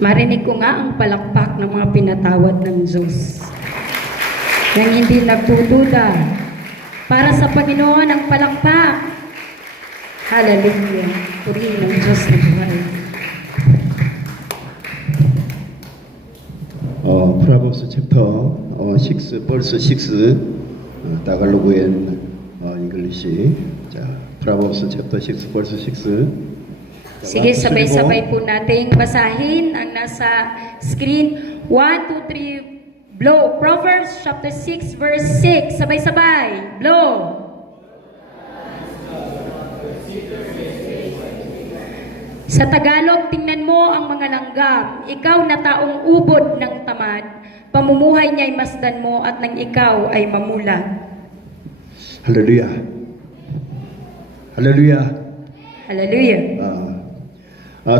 Marinig ko nga ang palakpak ng mga pinatawad ng Diyos. Nang hindi nagtutuda. Para sa Panginoon ang palakpak. Hallelujah. Purihin ng Diyos na buhay. 어, 프라보스 챕터 어, 6, 벌스 6, 어, 다갈로그 앤 어, 잉글리시. 자, 프라보스 챕터 6, 벌스 6. Sige, sabay-sabay po nating basahin ang nasa screen. 1, 2, 3, blow. Proverbs chapter 6 verse 6. Sabay-sabay. Blow. Sa Tagalog, tingnan mo ang mga langgam. Ikaw na taong ubod ng tamad, pamumuhay niya'y masdan mo at nang ikaw ay mamula. Hallelujah. Hallelujah. Hallelujah. Uh,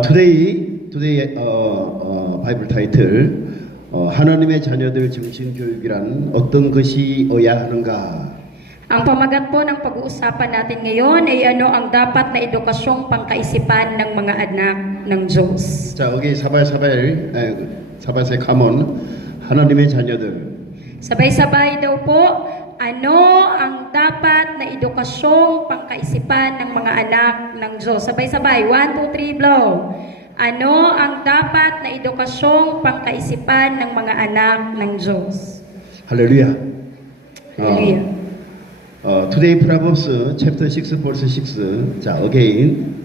today, today 어, 어, 바이블 타이틀 어, 하나님의 자녀들 정신 교육이란 어떤 것이어야 하는가? Ang pamagat po ng pag-uusapan natin ngayon ay ano ang dapat na edukasyong pangkaisipan ng mga anak ng Diyos. 자, 여기 사발사발 에, 사발사의 가문 하나님의 자녀들 Sabay-sabay daw po, ano ang dapat na edukasyong pangkaisipan ng mga anak ng Diyos? Sabay-sabay, 1, 2, 3, blow. Ano ang dapat na edukasyong pangkaisipan ng mga anak ng Diyos? Hallelujah. Hallelujah. Uh, uh, today Proverbs uh, chapter 6 verse 6. Uh, 자, again.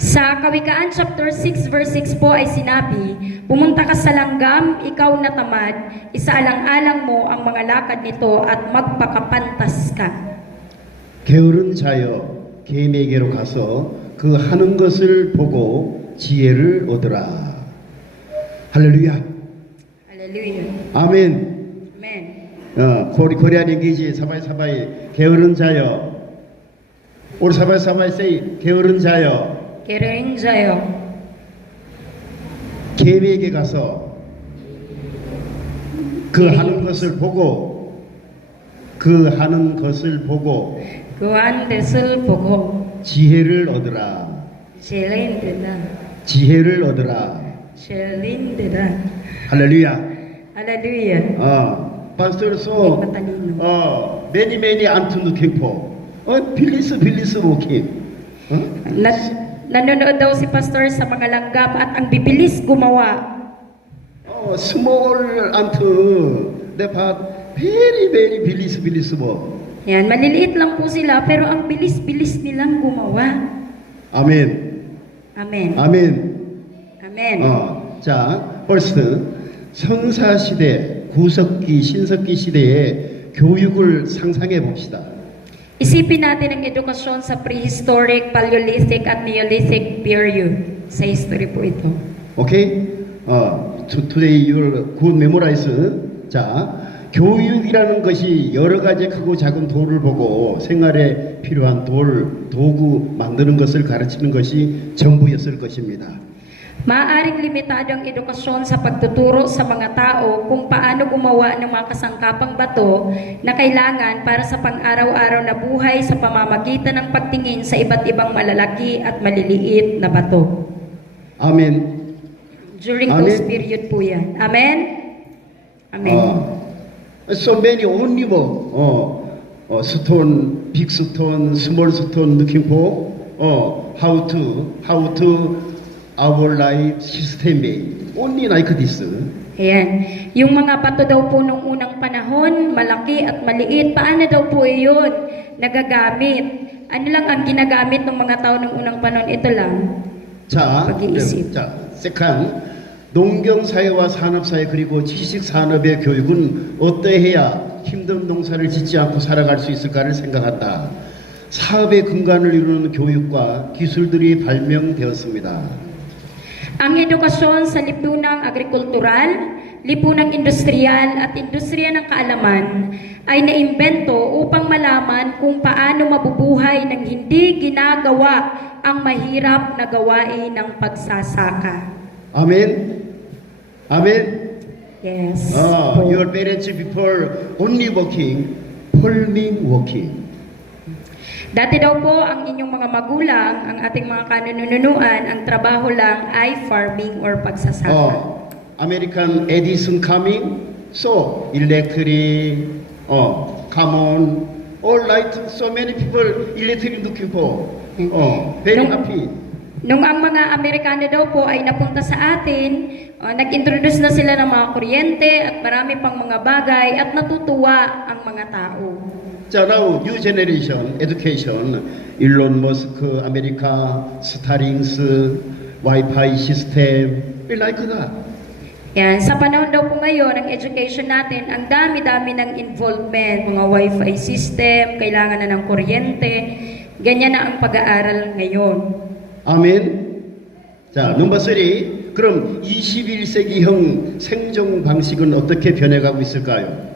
Sa Kawikaan chapter 6 verse 6 po ay sinabi, Pumunta ka sa langgam, ikaw na tamad, isaalang-alang mo ang mga lakad nito at magpakapantas ka. 게으른 자여 개미에게로 가서 그 하는 것을 보고 지혜를 얻으라. 할렐루야. Hallelujah. 아멘. Amen. 어, 코리 코리안 잉기지 사바이 사바이 게으른 자여. 우리 사바이 사바이 세이 게으른 자여 Jayo, 개미에게 가서 그 하는 것을 보고 그 하는 것을 보고 Kuan Desul Pogo, 지혜를 얻으라. Dida, 지혜를 얻으라. Dida. 할렐루야. Hallelujah. 어, 파스터로서 matalino. 어, 매니 매니 안투 누킹포. 어, 빌리스 빌리스 워킹. 어? Na, nanonood daw si Pastor sa mga langgam at ang bibilis gumawa. 어, 스몰 안투. 내파 베리 베리 빌리스 빌리스 뭐. Yan, maliliit lang po sila pero ang bilis-bilis nilang gumawa. 아멘. Amen. 아멘. Amen. 어, 자, first 성사 시대, 구석기, 신석기 시대의 교육을 상상해 봅시다. Isipin natin ang edukasyon sa prehistoric, Paleolithic at Neolithic period. Sa history po ito. 오케이? 어, to- today you'll good memorize. 자, 교육이라는 것이 여러 가지 크고 작은 돌을 보고 생활에 필요한 돌, 도구 만드는 것을 가르치는 것이 전부였을 것입니다. Maaring limitado ang edukasyon sa pagtuturo sa mga tao kung paano gumawa ng mga kasangkapang bato na kailangan para sa pang-araw-araw na buhay sa pamamagitan ng pagtingin sa iba't ibang malalaki at maliliit na bato. Amen. During Amen. those period po yan. Amen? Amen. Uh, so many oh, only mo. Oh, oh, stone, big stone, small stone looking for oh, how to, how to our life system only like this. Ayan. Yung mga bato daw po nung unang panahon, malaki at maliit, paano daw po yun nagagamit? Ano lang ang ginagamit ng mga tao nung unang panahon? Ito lang. 자, pag-iisip. 자, 세컨 농경사회와 산업사회 그리고 지식산업의 교육은 어떠해야 힘든 농사를 짓지 않고 살아갈 수 있을까를 생각한다. 사업의 근간을 이루는 교육과 기술들이 발명되었습니다. Ang edukasyon sa lipunang agrikultural, lipunang industrial at industriya ng kaalaman ay naimbento upang malaman kung paano mabubuhay ng hindi ginagawa ang mahirap na gawain ng pagsasaka. Amen? Amen? Yes. Oh, your parents before only working, farming working. Dati daw po ang inyong mga magulang, ang ating mga kanununuan, ang trabaho lang ay farming or pagsasaka. Oh, American Edison coming, so electric, oh, common, all right, so many people electric looking for. Oh, very nung, happy. Nung ang mga Amerikano daw po ay napunta sa atin, uh, nag-introduce na sila ng mga kuryente at marami pang mga bagay at natutuwa ang mga tao. 자, now new generation education, 일론 머스크, 아메리카, 스타링스, 와이파이 시스템, we like that. Yan, sa panahon daw po ngayon, ang education natin, ang dami-dami ng involvement, mga wifi system, kailangan na ng kuryente, ganyan na ang pag-aaral ngayon. 아멘. 자, 넘버 3. 그럼 21세기형 생존 방식은 어떻게 변해가고 있을까요?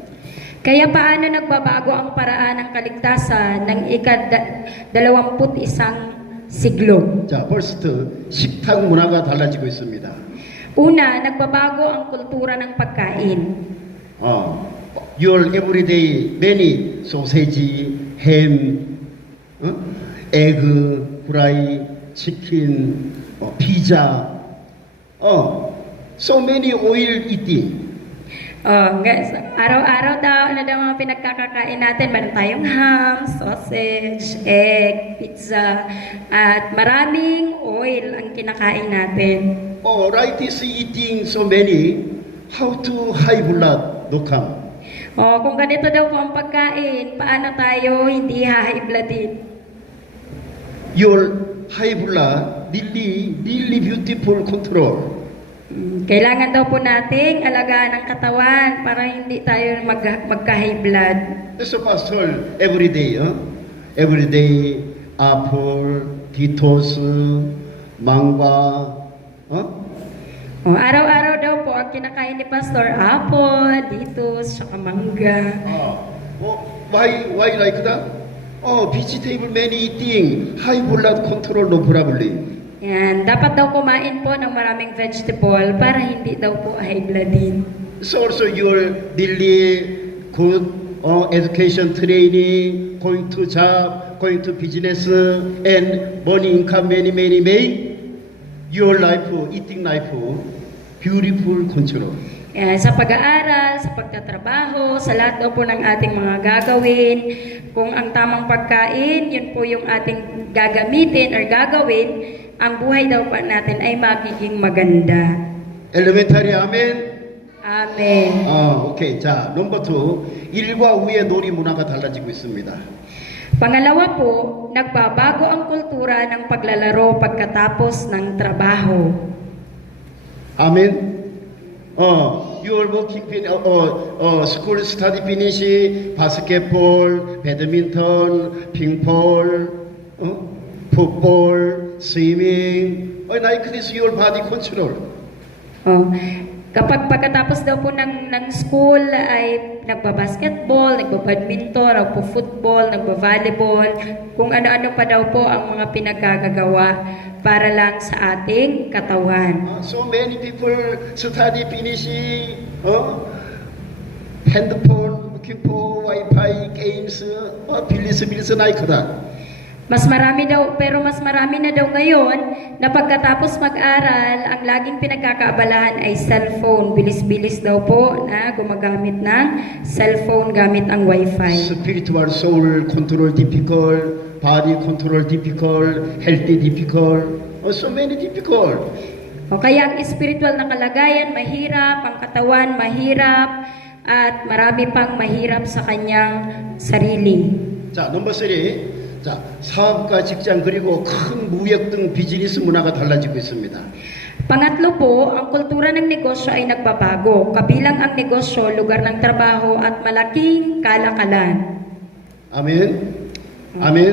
Kaya paano nagbabago ang paraan ng kaligtasan ng ika-21 siglo? 자, 퍼스트 식탁 문화가 달라지고 있습니다. Una, nagbabago ang kultura ng pagkain. 어, your everyday many 소세지, 햄, 어? 에그, 프라이, 치킨, 어, 피자, 어, so many oil eating. Oh, guys, araw-araw daw, ano daw mga pinagkakakain natin? Meron tayong ham, sausage, egg, pizza, at maraming oil ang kinakain natin. 어, right is eating so many. How to high blood no come. Oh, kung ganito daw po ang pagkain, paano tayo hindi hahibladin? Your high blood really, really beautiful control. Mm, kailangan daw po nating alagaan ang katawan para hindi tayo mag magka-high blood. So pastor, every day, huh? every day, apple, kitos, mangga, huh? Oh, araw-araw daw po ang kinakain ni pastor, apple, ditos, saka mangga. Oh, oh, why, why like that? Oh, vegetable many eating, high blood control, no problem. Yan, dapat daw kumain po ng maraming vegetable para hindi daw po high blood din. So also your daily good uh, education training, going to job, going to business, and money income many many make your life, eating life, beautiful control. Yan, sa pag-aaral, sa pagtatrabaho, sa lahat daw po ng ating mga gagawin, kung ang tamang pagkain, yun po yung ating gagamitin or gagawin, ang buhay daw pa natin ay magiging maganda. Elementary, amen. Amen. 아, 오케이. 자, 넘버 투. 일과 후의 놀이 문화가 달라지고 있습니다. Pangalawa po, nagbabago ang kultura ng paglalaro pagkatapos ng trabaho. Amen. Oh, you're working. it, oh, oh, oh, school study finish, basketball, badminton, ping pong, oh, football, swimming. Oh, I this, your body control. Oh. kapag pagkatapos daw po ng, ng school ay nagbabasketball, nagbabadminton, nagpo-football, nagba-volleyball, kung ano-ano pa daw po ang mga pinagkagagawa para lang sa ating katawan. 어, so many people study finish, 어, 핸드폰, looking for Wi-Fi games, 어, 빌리스 빌리스 나이크다. Mas marami daw, pero mas marami na daw ngayon na pagkatapos mag-aral, ang laging pinagkakaabalahan ay cellphone. Bilis-bilis daw po na gumagamit ng cellphone gamit ang wifi. spiritual soul control difficult, body control difficult, healthy difficult, oh, so many difficult. O kaya ang spiritual na kalagayan mahirap, ang katawan mahirap, at marami pang mahirap sa kanyang sarili. 자, 넘버 쓰리. 자, 사업과 직장 그리고 큰 무역 등 비즈니스 문화가 달라지고 있습니다. Pangatlo po, ang kultura ng negosyo ay nagbabago. Kabilang ang negosyo, lugar ng trabaho at malaking kalakalan. 아멘. 아멘.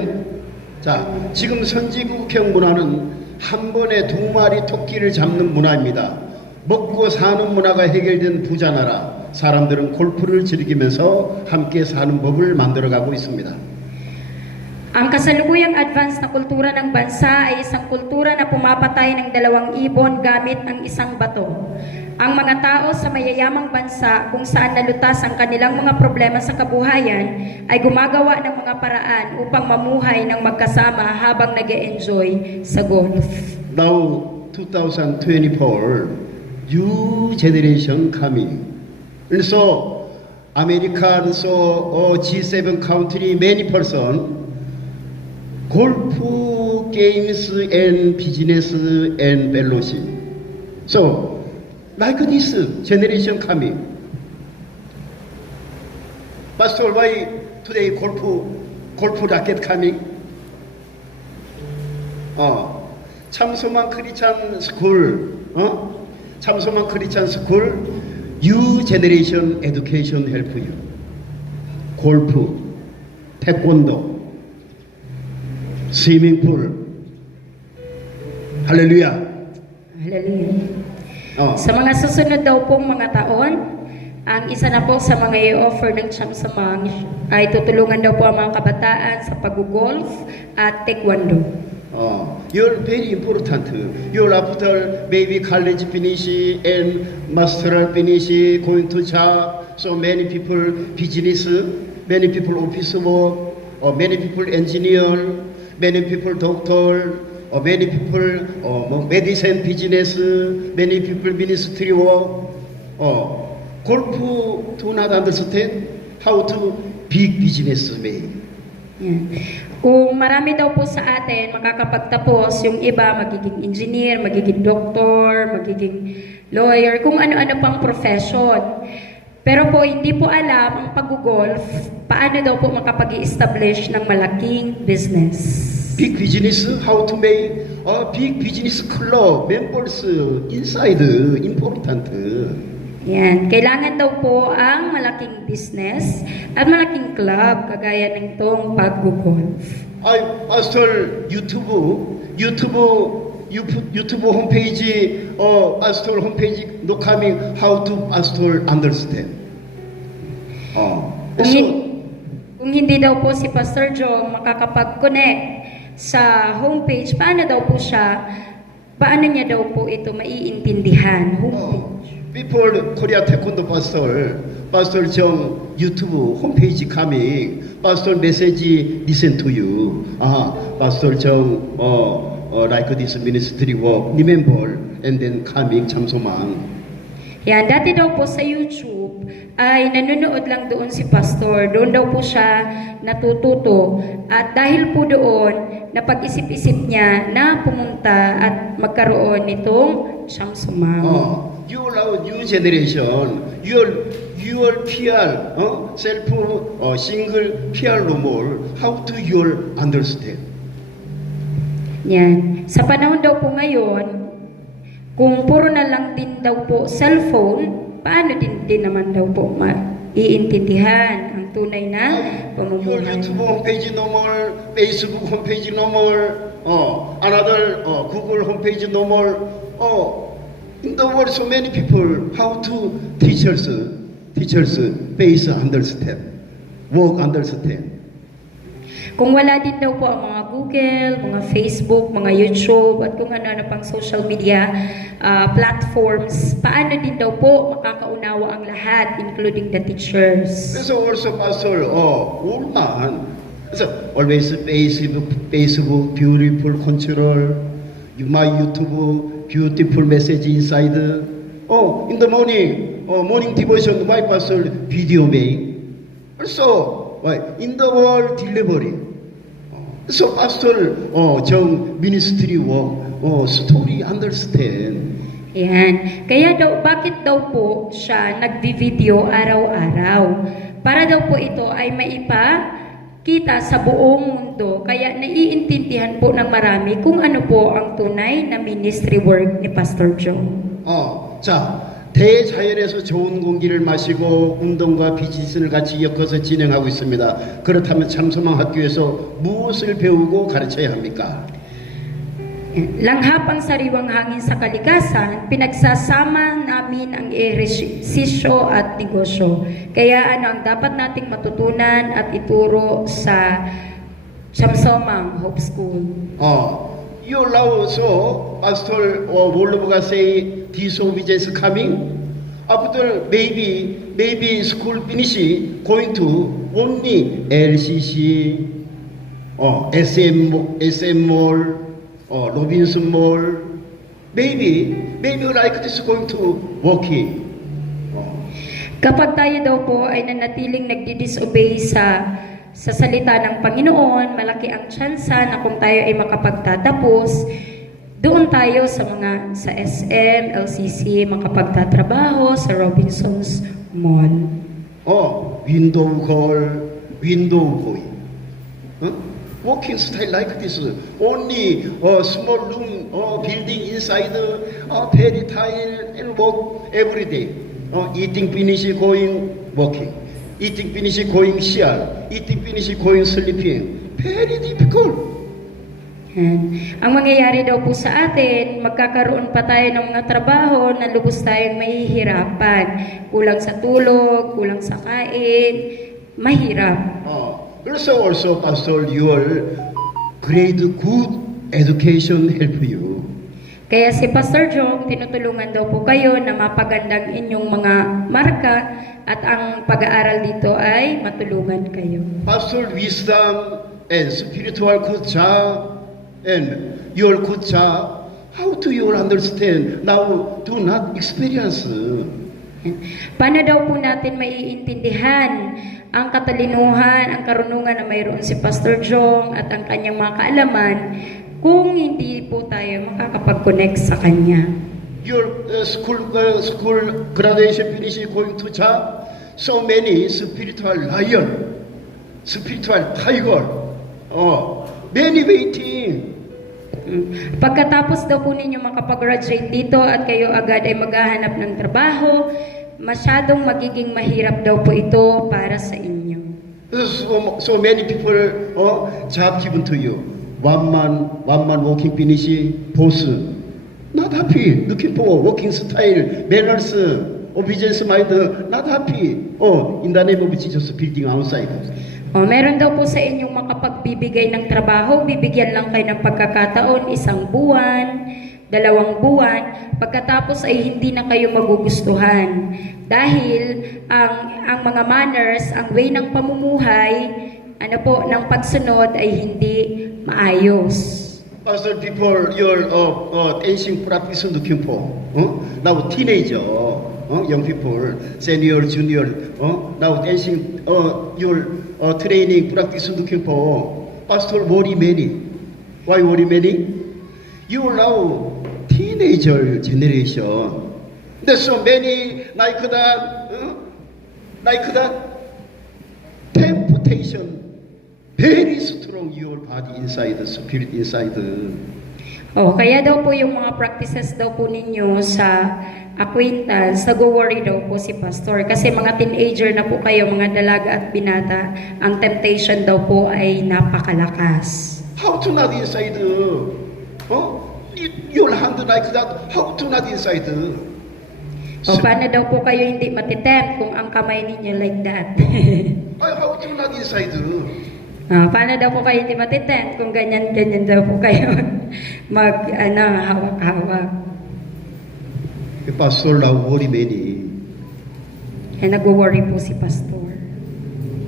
자, 지금 선지국형 문화는 한 번에 두 마리 토끼를 잡는 문화입니다. 먹고 사는 문화가 해결된 부자 나라. 사람들은 골프를 즐기면서 함께 사는 법을 만들어가고 있습니다. Ang kasalukuyang advance na kultura ng bansa ay isang kultura na pumapatay ng dalawang ibon gamit ang isang bato. ang mga tao sa mayayamang bansa kung saan nalutas ang kanilang mga problema sa kabuhayan ay gumagawa ng mga paraan upang mamuhay ng magkasama habang nag enjoy sa golf. Now 2024 new generation coming. So American so uh, G7 country many person golf games and business and fellowship. So like this generation coming. Pastor, why today golf golf racket coming? 어, 참소만 크리찬 스쿨, 어? 참소만 크리찬 스쿨, U 제너레이션 에듀케이션 헬프 유. 골프, 태권도, swimming pool. Hallelujah. Hallelujah. Oh. Sa mga susunod daw pong mga taon, ang isa na po sa mga i-offer ng Champ Samang ay tutulungan daw po ang mga kabataan sa pag-golf at taekwondo. Oh, you're very important. You're after maybe college finish and master finish, going to job. So many people business, many people office work, or many people engineer, many people doctor, or many people or medicine business, many people ministry work, or golf do not understand how to big business man. Yeah. Mm. Kung marami daw po sa atin makakapagtapos, yung iba magiging engineer, magiging doktor, magiging lawyer, kung ano-ano pang profession. Pero po hindi po alam ang pag-golf, paano daw po makapag-establish ng malaking business. big business, how to make a big business club, members inside, important. Yan. Kailangan daw po ang malaking business at malaking club kagaya ng itong pag-golf. I, Pastor, YouTube, YouTube, 유튜브 홈페이지 어 아스톨 홈페이지 녹화밍 how to 아스톨 understand. 어. Kung, so, kung hindi daw po si Pastor Joe makakapag-connect sa homepage, paano daw po siya paano niya daw po ito maiintindihan? Homepage. Oh, people Korea Taekwondo Pastor, Pastor Jung 유튜브 홈페이지 가밍, Pastor 메시지 listen to you. 아, Pastor Jung 어 uh, like this ministry work, ni-member and then coming Chamsomaang. Yan, dati daw po sa YouTube ay nanonood lang doon si Pastor. Doon daw po siya natututo. At dahil po doon, napag-isip-isip niya na pumunta at magkaroon nitong siyang. Oh, you love new generation. Your your PR, oh, self, oh, single PR no more. How do you understand? Yan. Sa panahon daw po ngayon, kung puro na lang din daw po cellphone, paano din din naman daw po maiintindihan ang tunay na Your pamumuhay? YouTube homepage no more, Facebook homepage no more, uh, another uh, Google homepage no more. Uh, in the world, so many people. How to teachers, teachers face understand, work understand. Kung wala din daw po ang mga Google, mga Facebook, mga YouTube, at kung ano-ano pang social media uh, platforms, paano din daw po makakaunawa ang lahat, including the teachers? So also, Pastor, oh, unahan. So, always Facebook, Facebook, beautiful cultural, my YouTube, beautiful message inside. Oh. oh, in the morning, oh, morning devotion, my pastor, video make. Also, Why? In the world delivery. So pastor, oh, John ministry work, oh, story understand. Yan. Kaya daw, bakit daw po siya nagbi-video araw-araw? Para daw po ito ay maipa kita sa buong mundo. Kaya naiintindihan po ng marami kung ano po ang tunay na ministry work ni Pastor Joe. Oh, so, 대자연에서 좋은 공기를 마시고 운동과 비즈니스를 같이 엮어서 진행하고 있습니다. 그렇다면 참소망 학교에서 무엇을 배우고 가르쳐야 합니까? Langhap ang sariwang hangin sa kalikasan, pinagsasama namin ang ehersisyo at negosyo. Kaya ano ang dapat nating matutunan at ituro sa Chamsomang Hope School? 어, you allow so Pastor or Wolobuga say disobedience coming. After maybe maybe school finish going to only LCC, uh, SM SM Mall, uh, Robinson Mall. Maybe maybe like this going to working. Uh, Kapag tayo daw po ay nanatiling nagdi-disobey sa sa salita ng Panginoon, malaki ang tsansa na kung tayo ay makapagtatapos, doon tayo sa mga sa SM, LCC, makapagtatrabaho sa Robinson's Mall. Ah, oh, window call, window boy. Huh? Walking style like this, only a uh, small room or uh, building inside, uh, very tired and walk every day. Uh, eating, finish, going, walking. Eating finish, going CR. Eating finish, going sleeping. Very difficult. Yan. Ang mangyayari daw po sa atin, magkakaroon pa tayo ng mga trabaho na lubos tayong mahihirapan. Kulang sa tulog, kulang sa kain, mahirap. 어, also, also, Pastor, your great good education help you. Kaya si Pastor Jong, tinutulungan daw po kayo na mapagandang inyong mga marka at ang pag-aaral dito ay matulungan kayo. Pastor wisdom and spiritual job and your job. How do you understand? Now do not experience. Paano daw po natin maiintindihan ang katalinuhan, ang karunungan na mayroon si Pastor Jong at ang kanyang mga kaalaman kung hindi po tayo makakapag-connect sa kanya. Your uh, school uh, school graduation finish going to job. So many spiritual lion, spiritual tiger. Oh, many waiting. Mm. Pagkatapos daw po ninyo makapag-graduate dito at kayo agad ay maghahanap ng trabaho, masyadong magiging mahirap daw po ito para sa inyo. So, so many people uh, job given to you. One man, one man working finish, boss. Not happy. Looking for working style, manners, obedience mind. Not happy. Oh, in the name of Jesus, building outside. O, meron daw po sa inyong makapagbibigay ng trabaho, bibigyan lang kayo ng pagkakataon, isang buwan, dalawang buwan, pagkatapos ay hindi na kayo magugustuhan. Dahil ang, ang mga manners, ang way ng pamumuhay, ano po, ng pagsunod ay hindi maayos. Pastor, people, your uh, uh, dancing practice looking for. Uh? Now teenager, uh, young people, senior, junior. Uh? Now dancing, uh, your uh, training practice looking for. Pastor, worry many. Why worry many? You now teenager generation. There's so many like that, uh? like that. Temptation very strong your body inside, the spirit inside. O, kaya daw po yung mga practices daw po ninyo sa acquaintance, nag-worry daw po si Pastor. Kasi mga teenager na po kayo, mga dalaga at binata, ang temptation daw po ay napakalakas. How to not inside? Oh, You- your hand like that. How to not inside? O, paano daw po kayo hindi matitempt kung ang kamay ninyo like that? Ay, How to not inside? Ah, paano daw po kayo hindi matitempt kung ganyan-ganyan daw po kayo mag, ano, hawak-hawak. The pastor now worry many. Kaya nag-worry po si Pastor.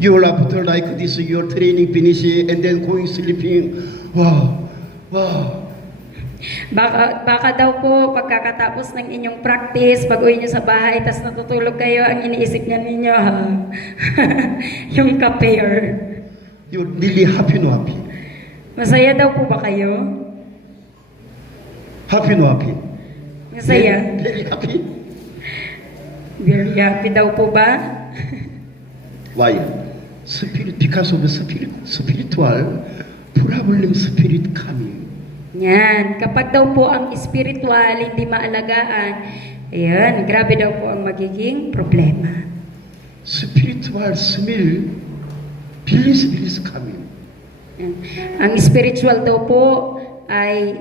You after like this, your training finish and then going sleeping. Wow, wow. Baka, baka daw po pagkakatapos ng inyong practice, pag-uwi nyo sa bahay, tas natutulog kayo, ang iniisip niya ninyo, ha? yung ka-pair. You really happy no happy? Masaya daw po ba kayo? Happy no happy? Masaya? Very happy. Very happy daw po ba? Why? Spirit, because of the spirit, spiritual problem, spirit coming. Yan. Kapag daw po ang spiritual hindi maalagaan, ayan, grabe daw po ang magiging problema. Spiritual smell, bilis coming. Yan. Ang spiritual daw po ay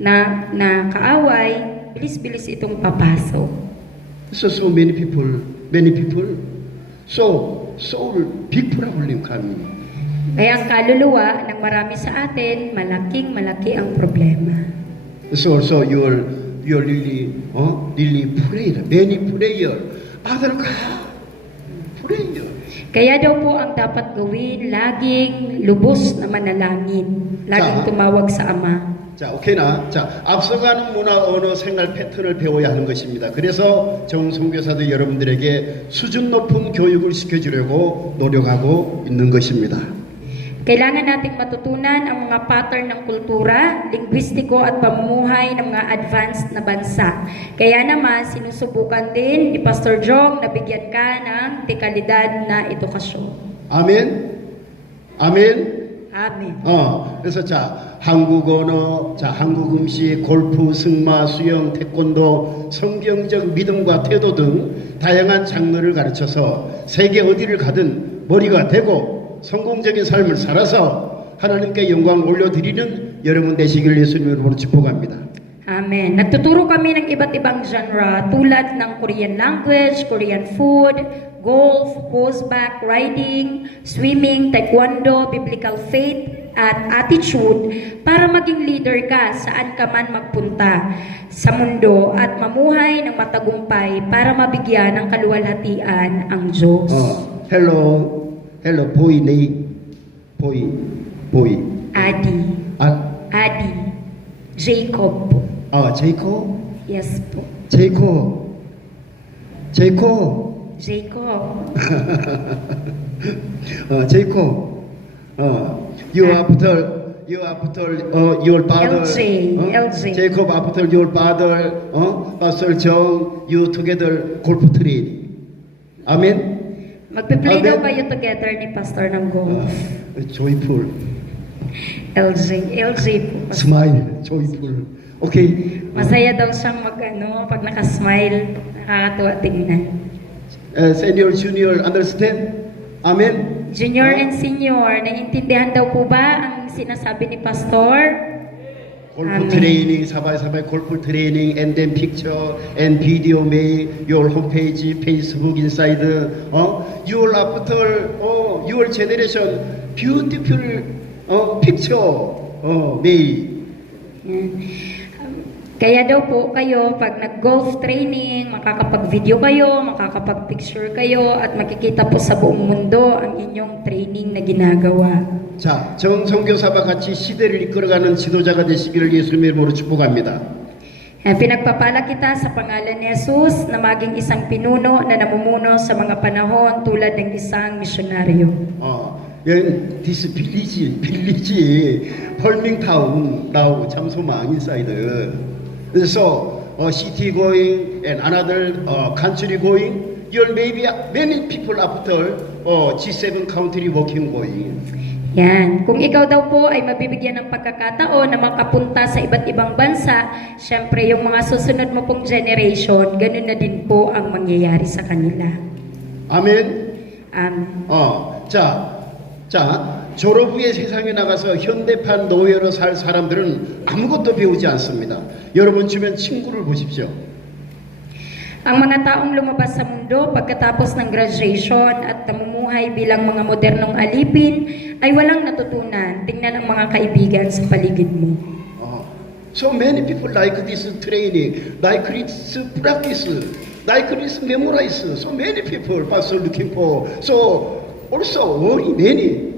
na, na kaaway, bilis-bilis itong papasok. So so many people, many people, so so big problem coming. Kaya ang kaluluwa ng marami sa atin, malaking malaki ang problema. So also you're you're really 어 really prayer many prayer other God prayer Kaya daw po ang dapat gawin, laging lubos na manalangin. Laging Sa- tumawag sa Ama. 자 오케이나 자 앞서가는 문화 언어 생활 패턴을 배워야 하는 것입니다. 그래서 정선교사도 여러분들에게 수준 높은 교육을 시켜주려고 노력하고 있는 것입니다. Kailangan nating matutunan ang mga pattern ng kultura, linguistiko at pamumuhay ng mga advanced na bansa. Kaya naman, sinusubukan din ni Pastor Jong na bigyan ka ng dekalidad na edukasyon. 아멘 아멘 Amen. 어, 그래서 자, 한국 언어, 자, 한국 음식, 골프, 승마, 수영, 태권도, 성경적 믿음과 태도 등 다양한 장르를 가르쳐서 세계 어디를 가든 머리가 되고 성공적인 삶을 살아서 하나님께 영광 올려드리는 여러분 되시길 예수님으로 축복합니다. Amen. Nagtuturo kami ng iba't ibang genre tulad ng Korean language, Korean food, golf, horseback riding, swimming, taekwondo, biblical faith, at attitude para maging leader ka saan ka man magpunta sa mundo at mamuhay ng matagumpay para mabigyan ng kaluwalhatian ang Diyos. 어, 헬 로, 헬로, 보이, 네이, 보이, 보이. Adi, 아, Adi, Jacob. 아, 제이코, Yes po. 제이코, 제이코. Jacob. 어, 제이코, 어, you after, you after, 어, your father, LJ, 어, LJ. Jacob after your father, 어, Pastor John, you together golf training. 아멘. Magpe-play daw kayo together ni Pastor ng golf. 어, joyful, LJ, LJ po. smile, joyful. Okay. Masaya daw siyang mag ano, pag nakasmile, nakakatuwa tingnan. Uh, senior, junior, understand? Amen. Junior and senior, naiintindihan daw po ba ang sinasabi ni Pastor? 골프 트레이닝 사바이사바이 골프 트레이닝 앤덴 픽처 앤 비디오 메일 유얼 홈페이지 페이스북 인사이드 어? 6월 아프터 어? 6월 제네레이션 뷰티풀 어? 픽처 어? 메일. 음. Kaya daw po kayo, pag nag-golf training, makakapag-video kayo, makakapag-picture kayo, at makikita po sa buong mundo ang inyong training na ginagawa. 자 정성교사와 같이 시대를 이끌어가는 지도자가 되시기를 예수님의 이름으로 축복합니다. Yan, pinagpapala kita sa pangalan ni Jesus na maging isang pinuno na namumuno sa mga panahon tulad ng isang misyonaryo. 어, 연 디스 빌리지 빌리지 펄밍타운 나우 잠소망 인사이드 So uh, city going and another uh, country going, there may be many people after uh, G7 country working going. Yan. Kung ikaw daw po ay mabibigyan ng pagkakataon na makapunta sa iba't ibang bansa, syempre yung mga susunod mo pong generation, ganun na din po ang mangyayari sa kanila. Amen? Amen. Oh, 자, 자, 졸업 후에 세상에 나가서 현대판 노예로 살 사람들은 아무것도 배우지 않습니다. 여러분 주변 친구를 보십시오. ang mga taong lumabas sa mundo pagkatapos ng graduation at namumuhay bilang mga modernong alipin ay walang natutunan. Tingnan ang mga kaibigan sa paligid mo. 어, so many people like this training, like this practice, like this memorize. So many people pastor looking for. So also worry many.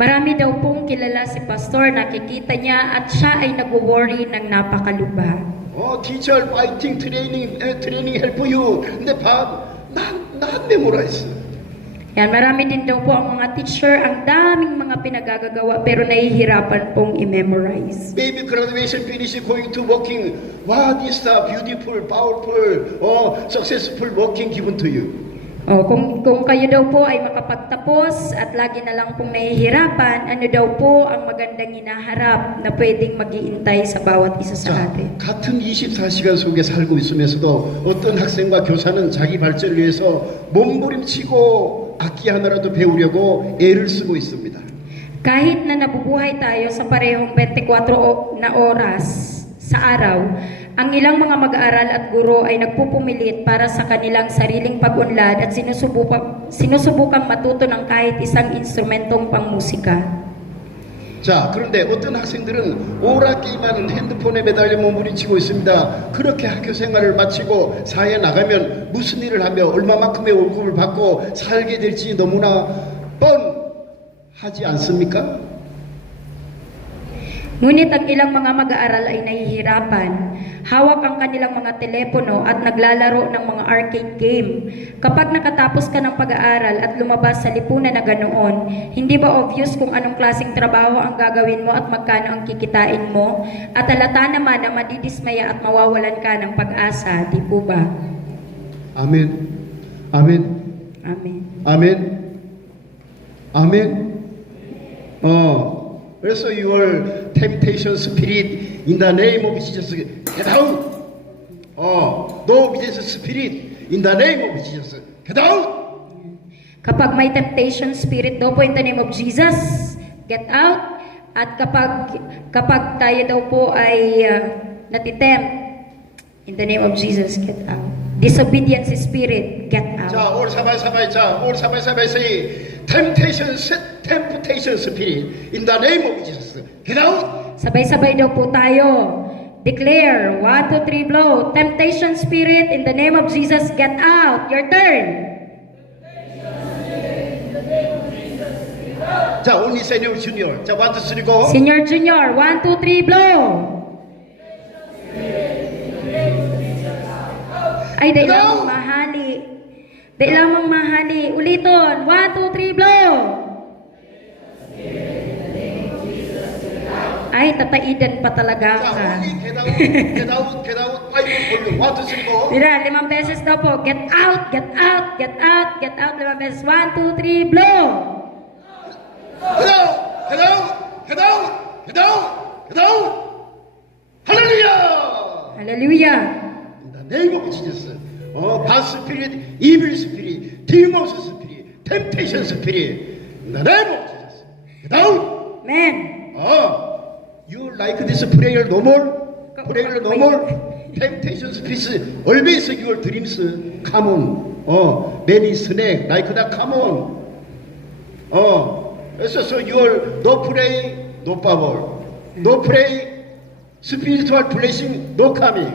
Marami daw pong kilala si Pastor, nakikita niya at siya ay nag-worry ng napakalubha. 어, teacher fighting training, uh, training help you. 근데 봐, not not memorize. Yan, marami din daw po ang mga teacher, ang daming mga pinagagagawa pero nahihirapan pong i-memorize. Maybe graduation finish going to working. What is the beautiful, powerful, oh, successful working given to you? O, kung, kung kayo daw po ay makapagtapos at lagi na lang pong nahihirapan, ano daw po ang magandang hinaharap na pwedeng mag-iintay sa bawat isa sa 자, atin? 같은 24시간 속에 살고 있으면서도 어떤 학생과 교사는 자기 발전을 위해서 몸부림치고 악기 하나라도 배우려고 애를 쓰고 있습니다. Kahit na nabubuhay tayo sa parehong 24 o- na oras sa araw, Ang ilang mga mag-aaral at guro ay nagpupumilit para sa kanilang sariling pag-unlad at sinusubukan, sinusubukang matuto ng kahit isang instrumentong pangmusika. 자, 그런데 어떤 학생들은 오락기만 핸드폰에 매달려 몸부림치고 있습니다. 그렇게 학교 생활을 마치고 사회에 나가면 무슨 일을 하며 얼마만큼의 월급을 받고 살게 될지 너무나 뻔하지 않습니까? Ngunit ang ilang mga mag-aaral ay nahihirapan, hawak ang kanilang mga telepono at naglalaro ng mga arcade game. Kapag nakatapos ka ng pag-aaral at lumabas sa lipunan na ganoon, hindi ba obvious kung anong klaseng trabaho ang gagawin mo at magkano ang kikitain mo? At halata naman na madidismaya at mawawalan ka ng pag-asa, di po ba? Amen. Amen. Amen. Amen. Amen. Oh, 그래서 your temptation spirit in the name of Jesus get out. 어. No business spirit in the name of Jesus get out. Kapag may temptation spirit daw po in the name of Jesus, get out. At kapag kapag tayo daw po ay uh, natitempt, in the name of Jesus, get out. Disobedience spirit, get out. 자, 올 사바이 사바이 자, 올 사바이 사바이 say temptation temptation spirit in the name of Jesus get out. Sabay-sabay daw po tayo. Declare, one, two, three, blow. Temptation spirit, in the name of Jesus, get out. Your turn. 자, only senior junior. 자, one two three go. Senior, junior, one, two, three, blow. Ay, dahil lamang mahali. Dahil lamang mahali. Uliton, one, two, three, blow. Ay, tataidan pa talaga 자, ka. get out, get out, get out. One two three go. Tira, limang beses daw po. Get out, get out, get out, get out. Limang beses. One, two, three, blow. Get out, get out, get out, get out, get out. Hallelujah. Hallelujah. In the name of Jesus. 어, bad spirit, evil spirit, demons spirit, temptation spirit. In the name of Jesus. Out. Amen. 어, you like this prayer no more? prayer no more? temptation spirit, always your dreams come on. 어, many snake like that come on. 어, so, so your no pray, no power. No pray, spiritual blessing, no coming.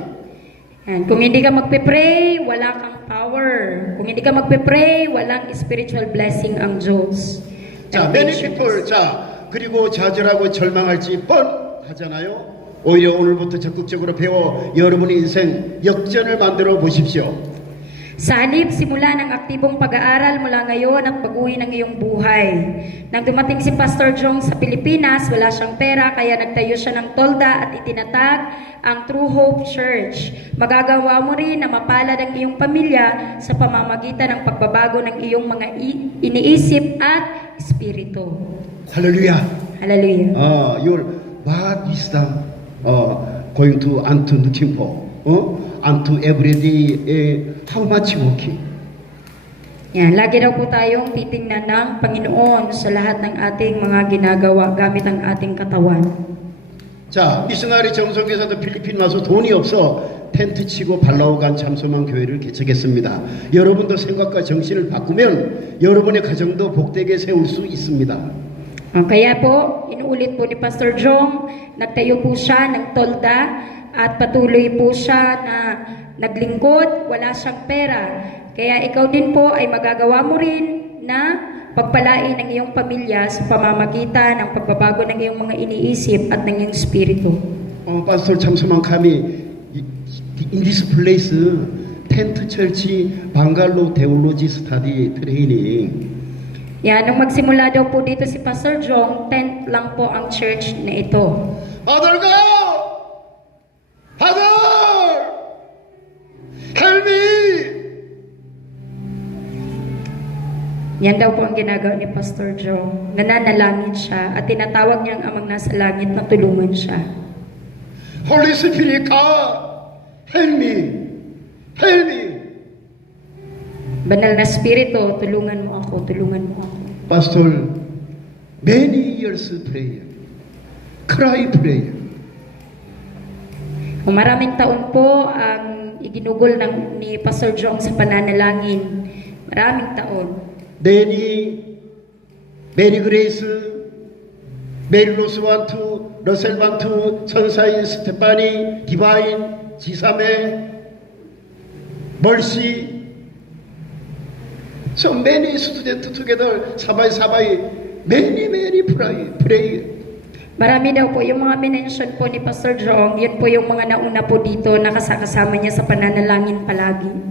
Yan. Kung hindi ka magpe-pray, wala kang power. Kung hindi ka magpe-pray, walang spiritual blessing ang Diyos. 자, many people, 자, 그리고 좌절하고 절망할지 뻔하잖아요. 오히려 오늘부터 적극적으로 배워 여러분의 인생 역전을 만들어 보십시오. Sa halip, simula ng aktibong pag-aaral mula ngayon at baguhin ang iyong buhay. Nang dumating si Pastor Jong sa Pilipinas, wala siyang pera kaya nagtayo siya ng tolda at itinatag ang True Hope Church. Magagawa mo rin na mapalad ang iyong pamilya sa pamamagitan ng pagbabago ng iyong mga i- iniisip at espiritu. 할렐루야. Hallelujah. 어, your what wisdom 어, going to unto looking for 어? unto everyday eh, how much working Yan, lagi daw po tayong titingnan ng Panginoon sa lahat ng ating mga ginagawa gamit ang ating katawan. 자 미스나리 정성교사도 필리핀 와서 돈이 없어 텐트 치고 발라오 간 참소만 교회를 개척했습니다 여러분도 생각과 정신을 바꾸면 여러분의 가정도 복되게 세울 수 있습니다 Ah, kaya po, inuulit po ni Pastor Jong, nagtayo po siya ng tolda at patuloy po siya na naglingkod, wala siyang pera. Kaya ikaw din po ay magagawa mo rin na pagpalain ang iyong pamilya sa pamamagitan ng pagbabago ng iyong mga iniisip at ng iyong spirito. 어, 파스tor 참소만 감이 in this place, Tent Church Bangalo Theology Study Training. Yan, nung magsimula daw po dito si Pastor Jong, tent lang po ang church na ito. Father God! Father! Help me! Yan daw po ang ginagawa ni Pastor Jong. Nananalangin siya at tinatawag niya ang amang nasa langit na tulungan siya. Holy Spirit, God! Tell me! Tell me! Banal na Espiritu, tulungan mo ako, tulungan mo ako. Pastor, many years of prayer, cry prayer. O maraming taon po ang iginugol ng, ni Pastor Jong sa pananalangin. Maraming taon. Many, many grace, many Rosalvanto, Rosalvanto, Sunshine, Stephanie, Divine, sesame, mercy. So many students together, sabay-sabay, many, many pray, pray. Marami daw po yung mga minention po ni Pastor Jong, yun po yung mga nauna po dito, nakasakasama niya sa pananalangin palagi.